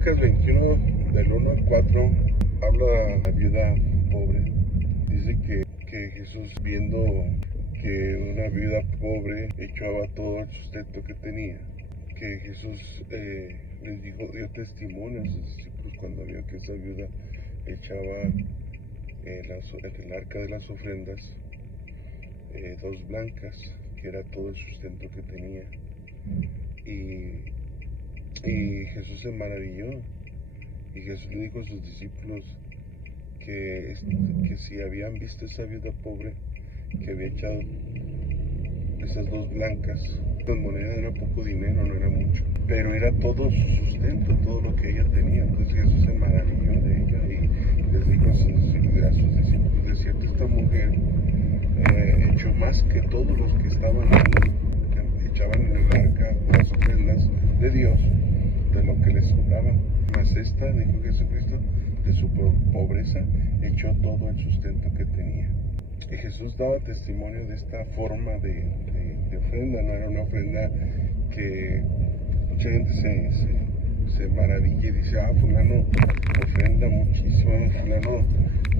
Lucas 21, del 1 al 4, habla de la viuda pobre. Dice que Jesús, viendo que una viuda pobre echaba todo el sustento que tenía, que Jesús les dio testimonio a sus discípulos cuando vio que esa viuda echaba en el arca de las ofrendas 2 blancas, que era todo el sustento que tenía. Y Jesús se maravilló, y Jesús le dijo a sus discípulos que si habían visto esa viuda pobre que había echado esas 2 blancas, las monedas era poco dinero, no era mucho, pero era todo su sustento, todo lo que ella tenía. Entonces Jesús se maravilló de ella y les dijo a sus discípulos: de cierto, esta mujer echó más que todos los que estaban que echaban en el arca de las ofrendas de Dios, de lo que les sobraba. Mas esta, dijo Jesucristo, de su pobreza echó todo el sustento que tenía. Y Jesús daba testimonio de esta forma de ofrenda. No era una ofrenda que mucha gente se maravilla y dice: fulano ofrenda muchísimo, fulano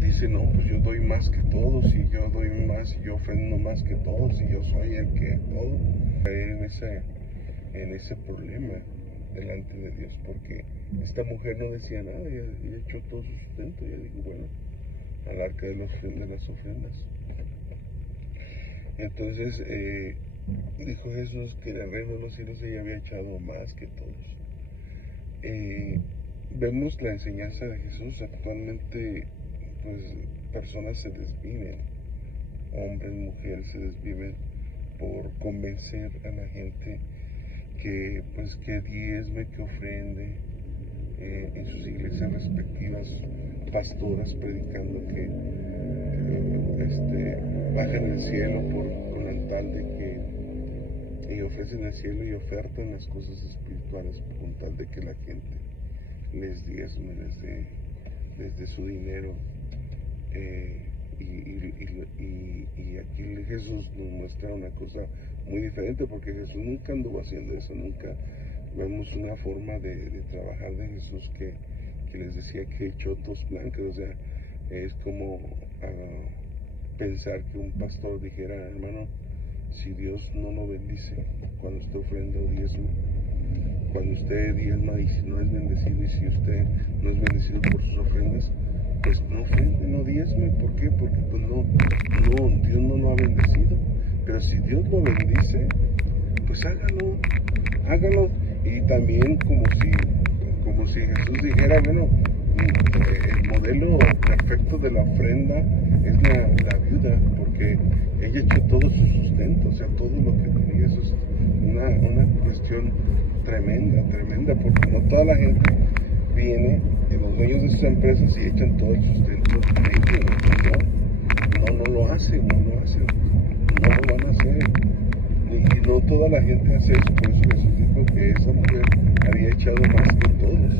dice: no, pues yo doy más que todos, y yo doy más, y yo ofrendo más que todos, y yo soy el que todo. En ese problema delante de Dios, porque esta mujer no decía nada, ella echó todo su sustento. Ella dijo: bueno, al arca de las ofrendas. Entonces dijo Jesús que en el reino de los cielos ella había echado más que todos. Vemos la enseñanza de Jesús. Actualmente, pues, personas se desviven, hombres, mujeres se desviven por convencer a la gente que diezme, que ofrende, en sus iglesias respectivas, pastoras predicando que bajan el cielo con el tal de que ofrecen el cielo y ofertan las cosas espirituales con tal de que la gente les diezme, les dé su dinero. Y aquí Jesús nos muestra una cosa muy diferente, porque Jesús nunca anduvo haciendo eso. Nunca vemos una forma de trabajar de Jesús que les decía que echó 2 blancas. O sea, es como pensar que un pastor dijera: hermano, si Dios no lo bendice cuando usted ofrenda o diezma, cuando usted diezma y si no es bendecido, y si usted no es bendecido por sus ofrendas, pues no ofrende, no diezme. ¿Por qué? Porque pues no, Dios no lo ha bendecido. Pero si Dios lo bendice, pues hágalo. Y también como si Jesús dijera: bueno, el modelo perfecto de la ofrenda es la viuda, porque ella echó todo su sustento, o sea, todo lo que tenía. Eso es una cuestión tremenda, porque no toda la gente viene, los dueños de sus empresas, y echan todo el sustento de ellos. No lo hacen, no lo van a hacer. Y no toda la gente hace eso. Por eso Jesús dijo que esa mujer había echado más que todos,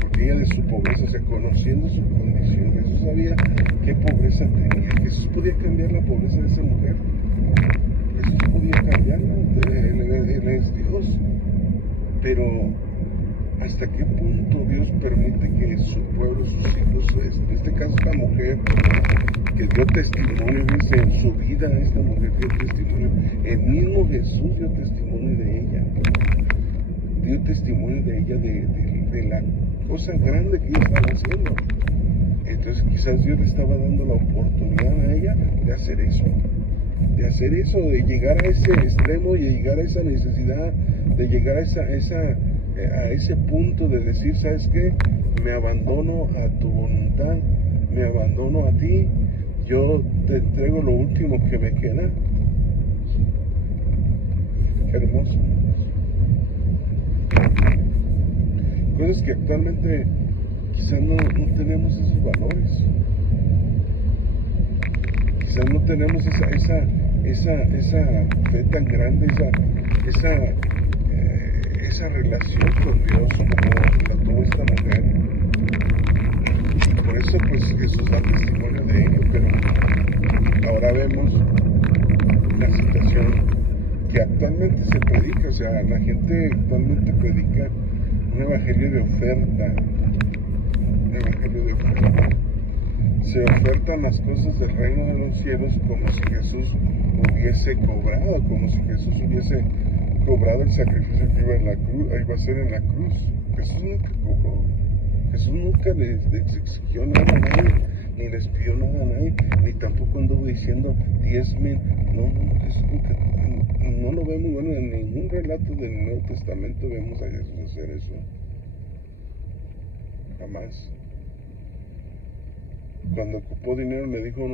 porque ella, de su pobreza, o sea, conociendo su condición, Jesús sabía qué pobreza tenía. Jesús podía cambiar la pobreza de esa mujer. Jesús podía cambiarla. Él es Dios. Pero ¿hasta qué punto Dios permite que su pueblo, sus hijos, en este caso esta mujer que dio testimonio, dice, en su vida esta mujer dio testimonio, el mismo Jesús dio testimonio de ella, de la cosa grande que ella estaba haciendo? Entonces quizás Dios le estaba dando la oportunidad a ella de hacer eso, de llegar a ese extremo, y de llegar a esa necesidad, de llegar a ese punto de decir: ¿sabes qué? Me abandono a tu voluntad, me abandono a ti, yo te entrego lo último que me queda. Qué hermoso. Cosas que actualmente quizás no tenemos esos valores, quizás no tenemos esa fe tan grande, esa relación con Dios como la tuvo esta mujer. Por eso pues Jesús da testimonio de ello. Pero ahora vemos la situación que actualmente se predica. O sea, la gente actualmente predica un evangelio de oferta, un evangelio de oferta. Se ofertan las cosas del reino de los cielos como si Jesús hubiese cobrado, como si Jesús hubiese cobrado el sacrificio que iba a ser en la cruz. Jesús nunca cobró. Jesús nunca les exigió nada a nadie, ni les pidió nada a nadie, ni tampoco anduvo diciendo 10,000. No, Jesús nunca, no lo vemos, bueno, en ningún relato del Nuevo Testamento vemos a Jesús hacer eso. Jamás. Cuando ocupó dinero le dijo,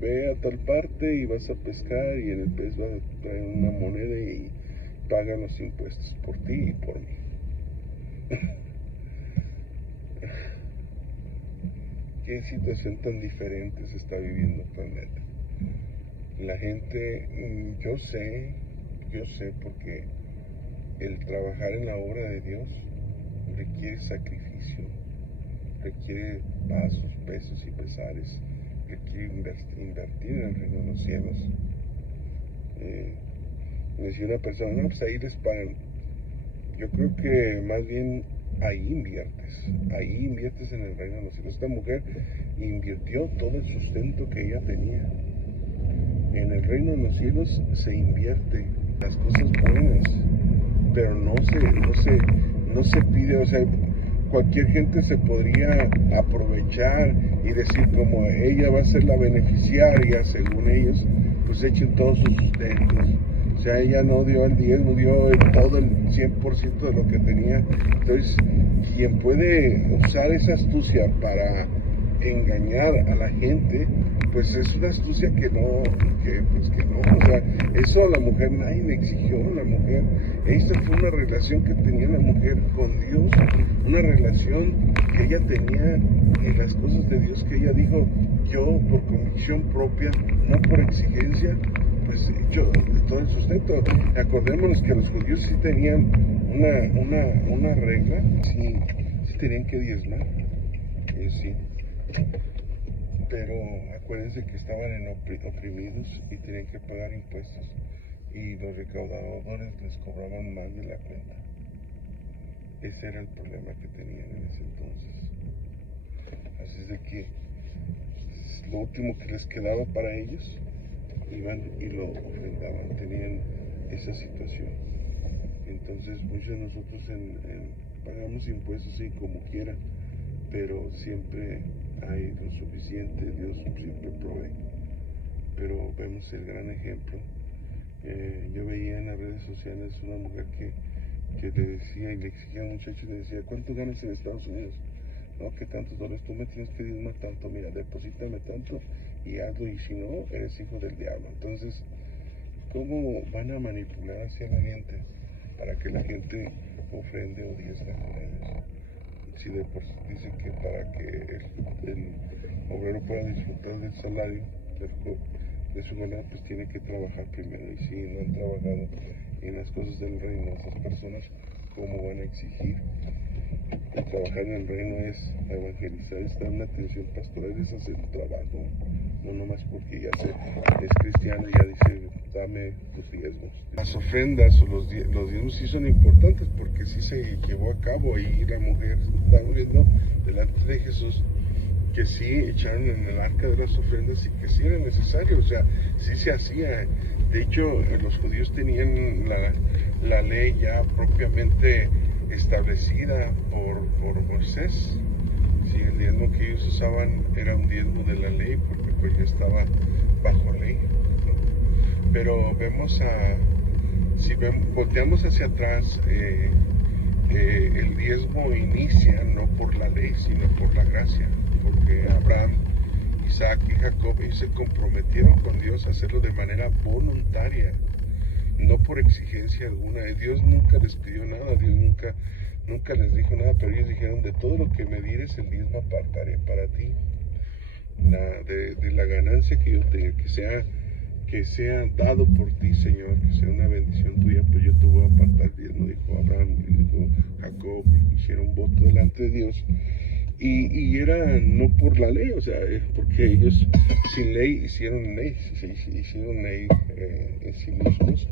ve a tal parte y vas a pescar y en el pez vas a traer una moneda y paga los impuestos por ti y por mí. ¿Qué situación tan diferente se está viviendo el planeta? La gente, yo sé porque el trabajar en la obra de Dios requiere sacrificio, requiere pasos, pesos y pesares, requiere invertir en el reino de los cielos. Me decía una persona, no, pues ahí les pagan. Yo creo que más bien ahí inviertes en el reino de los cielos. Esta mujer invirtió todo el sustento que ella tenía. En el reino de los cielos se invierte las cosas buenas, pero no se pide, o sea, cualquier gente se podría aprovechar y decir como ella va a ser la beneficiaria, según ellos, pues echen todos sus sustentos. O sea, ella no dio el 10, no dio todo el 100% de lo que tenía. Entonces, quien puede usar esa astucia para engañar a la gente, pues es una astucia que no, o sea, eso a la mujer nadie le exigió, la mujer, esta fue una relación que tenía la mujer con Dios, una relación que ella tenía en las cosas de Dios, que ella dijo, yo por convicción propia, no por exigencia, pues yo todo el sustento. Acordémonos que los judíos sí tenían una regla, sí tenían que diezmar, sí. Pero acuérdense que estaban oprimidos y tenían que pagar impuestos y los recaudadores les cobraban más de la cuenta. Ese era el problema que tenían en ese entonces. Así es de que lo último que les quedaba para ellos, iban y lo ofrendaban, tenían esa situación. Entonces muchos de nosotros pagamos impuestos sí, como quiera, pero siempre hay lo suficiente, Dios siempre provee. Pero vemos el gran ejemplo. Yo veía en las redes sociales una mujer que le decía y le exigía a un muchacho y le decía, ¿cuánto ganas en Estados Unidos? No, que tantos dólares, tú me tienes que diezmar tanto, mira, deposítame tanto y hazlo, y si no, eres hijo del diablo. Entonces, ¿cómo van a manipular hacia la gente para que la gente ofrende o diezme con ellos? Si de por sí dicen que para que el obrero pueda disfrutar del salario de su ganancia, pues tiene que trabajar primero. Y si no han trabajado en las cosas del reino, esas personas, ¿cómo van a exigir? Trabajar en el reino es evangelizar, es dar una atención pastoral, es hacer un trabajo, no nomás porque ya es cristiano y ya dice, dame tus diezmos. Las ofrendas o los diezmos sí son importantes porque sí se llevó a cabo ahí la mujer, está viendo delante de Jesús, que sí echaron en el arca de las ofrendas y que sí era necesario, o sea, sí se hacía. De hecho, los judíos tenían la ley ya propiamente establecida por Moisés. Sí, el diezmo que ellos usaban era un diezmo de la ley porque pues ya estaba bajo ley, ¿no? Pero si volteamos hacia atrás, el diezmo inicia no por la ley sino por la gracia, porque Abraham, Isaac y Jacob ellos se comprometieron con Dios a hacerlo de manera voluntaria, no por exigencia alguna. Dios nunca les pidió nada, Dios nunca les dijo nada, pero ellos dijeron, de todo lo que me dieres el diezmo apartaré para ti, de la ganancia que yo tenga, que sea dado por ti, Señor, que sea una bendición tuya, pues yo te voy a apartar el diezmo, dijo Abraham, dijo Jacob, hicieron voto delante de Dios. Y era no por la ley, o sea, porque ellos sin ley hicieron ley en sí mismos,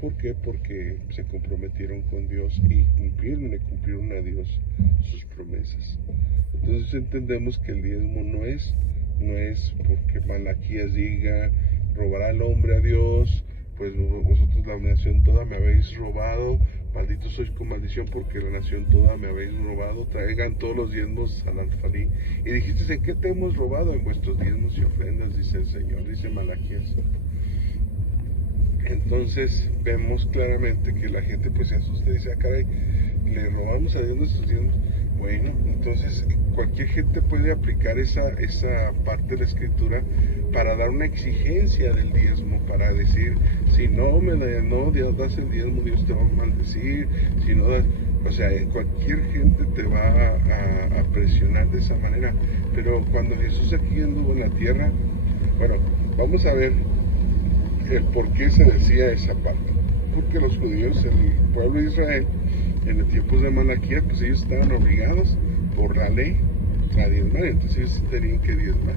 ¿Por qué? Porque se comprometieron con Dios y le cumplieron a Dios sus promesas. Entonces entendemos que el diezmo no es porque Malaquías diga, robará el hombre a Dios, pues vosotros la nación toda me habéis robado, malditos sois con maldición porque la nación toda me habéis robado, traigan todos los diezmos al alfolí. Y dijiste, ¿en qué te hemos robado? En vuestros diezmos y ofrendas, dice el Señor, dice Malaquías. Entonces vemos claramente que la gente pues se asusta y dice, caray, le robamos a Dios nuestros diezmos. Bueno, entonces cualquier gente puede aplicar esa parte de la escritura para dar una exigencia del diezmo, para decir, si no Dios das el diezmo, Dios te va a maldecir, si no das, o sea, cualquier gente te va a presionar de esa manera. Pero cuando Jesús aquí anduvo en la tierra, bueno, vamos a ver el por qué se decía esa parte. Porque los judíos, el pueblo de Israel, en los tiempos de Malaquías, pues ellos estaban obligados por la ley a diezmar, entonces ellos tenían que diezmar.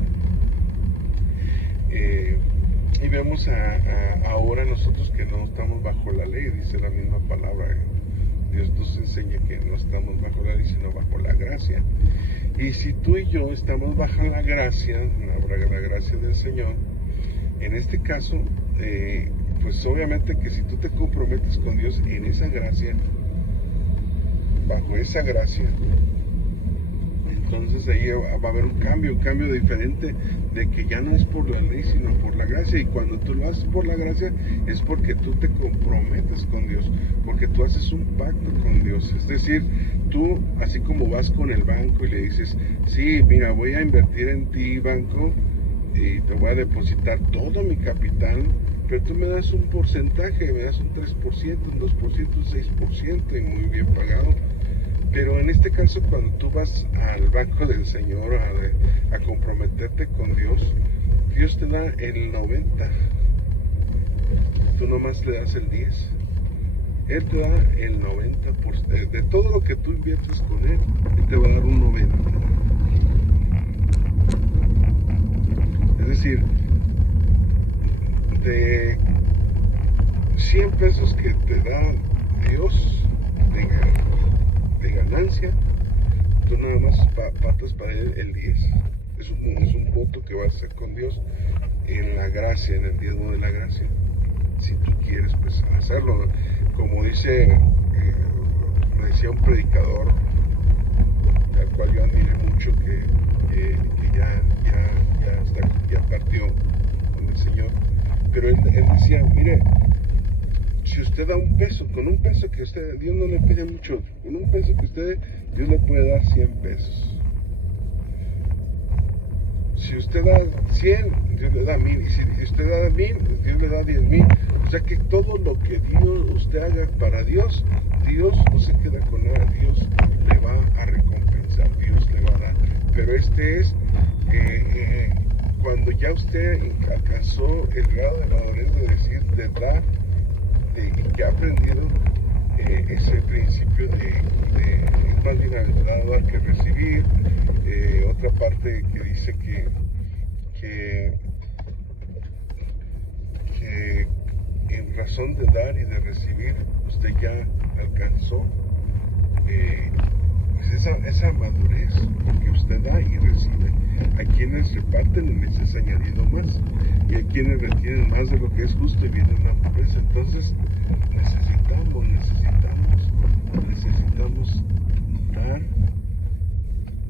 Y vemos ahora nosotros que no estamos bajo la ley, dice la misma palabra. Dios nos enseña que no estamos bajo la ley, sino bajo la gracia. Y si tú y yo estamos bajo la gracia del Señor, en este caso, pues obviamente que si tú te comprometes con Dios en esa gracia, bajo esa gracia, entonces ahí va a haber un cambio diferente, de que ya no es por la ley sino por la gracia. Y cuando tú lo haces por la gracia es porque tú te comprometes con Dios, porque tú haces un pacto con Dios. Es decir, tú así como vas con el banco y le dices, sí, mira, voy a invertir en ti, banco, y te voy a depositar todo mi capital, pero tú me das un porcentaje, me das un 3%, un 2%, un 6% y muy bien pagado. Pero en este caso, cuando tú vas al banco del Señor a comprometerte con Dios, Dios te da el 90%, tú nomás le das el 10%. Él te da el 90%, de todo lo que tú inviertes con Él te va a dar un 90%. Es decir, de 100 pesos que te da Dios de ganancia, tú nada más patas para Él el 10. Es un voto que vas a hacer con Dios en la gracia, en el diezmo de la gracia. Si tú quieres, pues hacerlo. Como me decía un predicador, al cual yo admiré mucho, que ya partió con el Señor, pero él decía, mire, si usted da un peso, con un peso que usted, Dios no le pide mucho, con un peso que usted, Dios le puede dar 100 pesos. Si usted da 100, Dios le da 1000, y si usted da 1000, Dios le da 10,000. O sea que todo lo que usted haga para Dios, Dios no se queda con nada, Dios le va a recompensar, Dios le va a dar. Pero este es cuando ya usted alcanzó el grado de madurez de decir, de dar, y que ha aprendido ese principio de más bienaventurado dar que recibir. Otra parte que dice que en razón de dar y de recibir usted ya alcanzó pues esa madurez, porque usted da y recibe. A quienes reparten les es añadido más, y a quienes retienen más de lo que es justo y viene una pobreza. Entonces necesitamos dar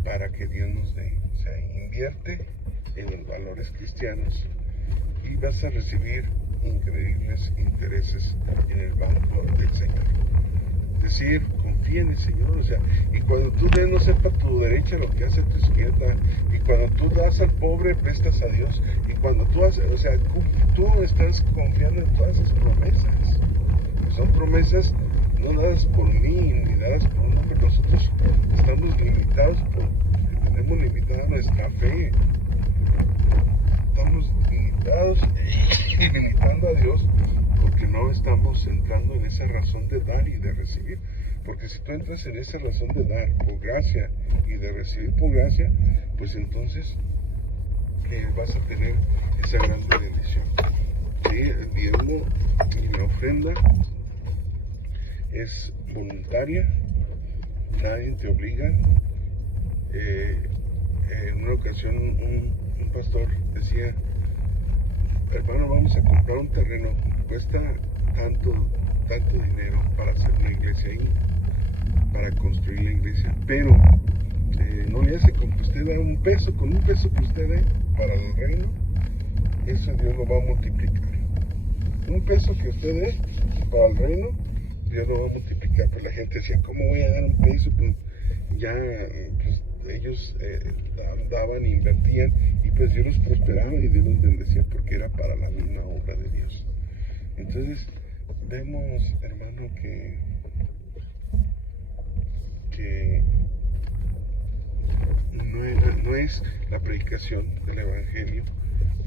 para que Dios nos dé. O sea, invierte en los valores cristianos y vas a recibir increíbles intereses en el banco del Señor. Es decir, confía en el Señor, o sea, y cuando tú des, no sepa tu derecha lo que hace tu izquierda, y cuando tú das al pobre, prestas a Dios, y cuando tú haces, o sea, tú estás confiando en todas esas promesas. Son promesas no dadas por mí, ni dadas por un hombre. Nosotros estamos limitados porque tenemos limitada nuestra fe. Estamos limitados y limitando a Dios porque no estamos entrando en esa razón de dar y de recibir. Porque si tú entras en esa razón de dar por gracia y de recibir por gracia, pues entonces vas a tener esa grande bendición. Sí, el diezmo y la ofrenda es voluntaria, nadie te obliga. En una ocasión un pastor decía, hermano, vamos a comprar un terreno, cuesta tanto dinero para hacer una iglesia ahí, para construir la iglesia, pero no le hace con que usted da un peso, con un peso que usted dé para el reino, eso Dios lo va a multiplicar. Un peso que usted dé para el reino, Dios lo va a multiplicar. Pero la gente decía, ¿cómo voy a dar un peso? Pues ya pues, ellos daban, invertían, y pues Dios los prosperaba y Dios los bendecía porque era para la misma obra de Dios. Entonces vemos, hermano, que no es la predicación del Evangelio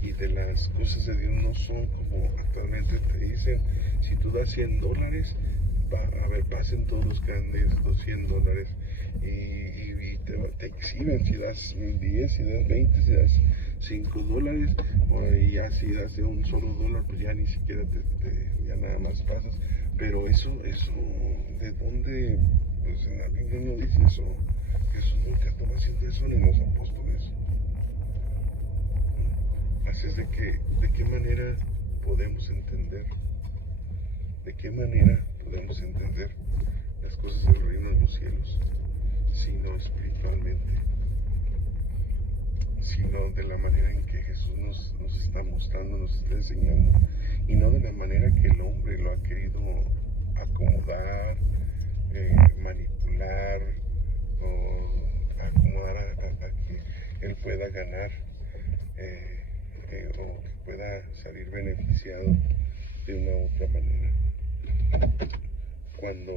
y de las cosas de Dios, no son como actualmente te dicen, si tú das $100, a ver, pasen todos los grandes los $100 y te exhiben si das 10, si das 20, si das $5, y ya si das de un solo dólar, pues ya ni siquiera ya nada más pasas. Pero eso, ¿de dónde? Pues en la Biblia no dice eso. Jesús nunca estaba haciendo eso ni los apóstoles. Así es ¿de qué manera podemos entender? ¿De qué manera podemos entender las cosas del reino de los cielos? Sino espiritualmente, sino de la manera en que Jesús nos está mostrando, nos está enseñando, y no de la manera que el hombre lo ha querido acomodar, manipular, o acomodar a que él pueda ganar, o que pueda salir beneficiado de una u otra manera. Cuando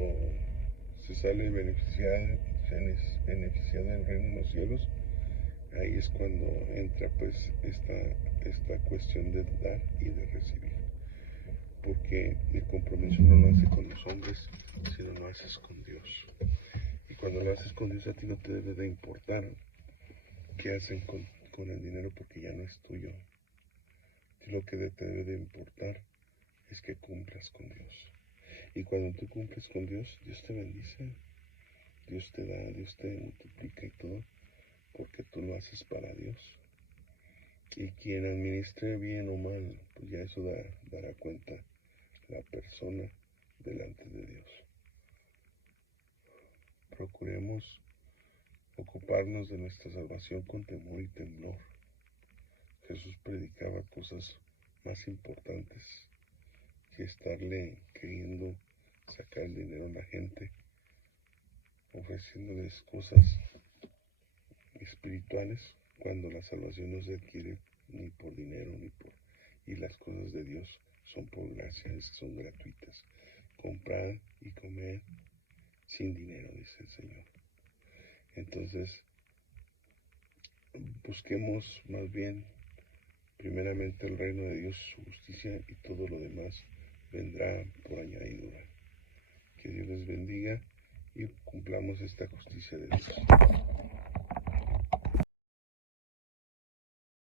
se sale beneficiado del reino de los cielos, ahí es cuando entra pues esta cuestión de dar y de recibir, porque el compromiso no lo hace con los hombres, sino lo haces con Dios. Y cuando lo haces con Dios, a ti no te debe de importar qué hacen con el dinero, porque ya no es tuyo. Y lo que te debe de importar es que cumplas con Dios. Y cuando tú cumples con Dios, Dios te bendice, Dios te da, Dios te multiplica y todo, porque tú lo haces para Dios. Y quien administre bien o mal, pues ya eso dará cuenta la persona delante de Dios. Procuremos ocuparnos de nuestra salvación con temor y temblor. Jesús predicaba cosas más importantes que estarle queriendo sacar dinero a la gente, ofreciéndoles cosas espirituales, cuando la salvación no se adquiere ni por dinero y las cosas de Dios son por gracia, son gratuitas. Comprar y comer sin dinero, dice el Señor. Entonces, busquemos más bien primeramente el reino de Dios, su justicia, y todo lo demás vendrá por añadidura. Que Dios les bendiga y cumplamos esta justicia de Dios.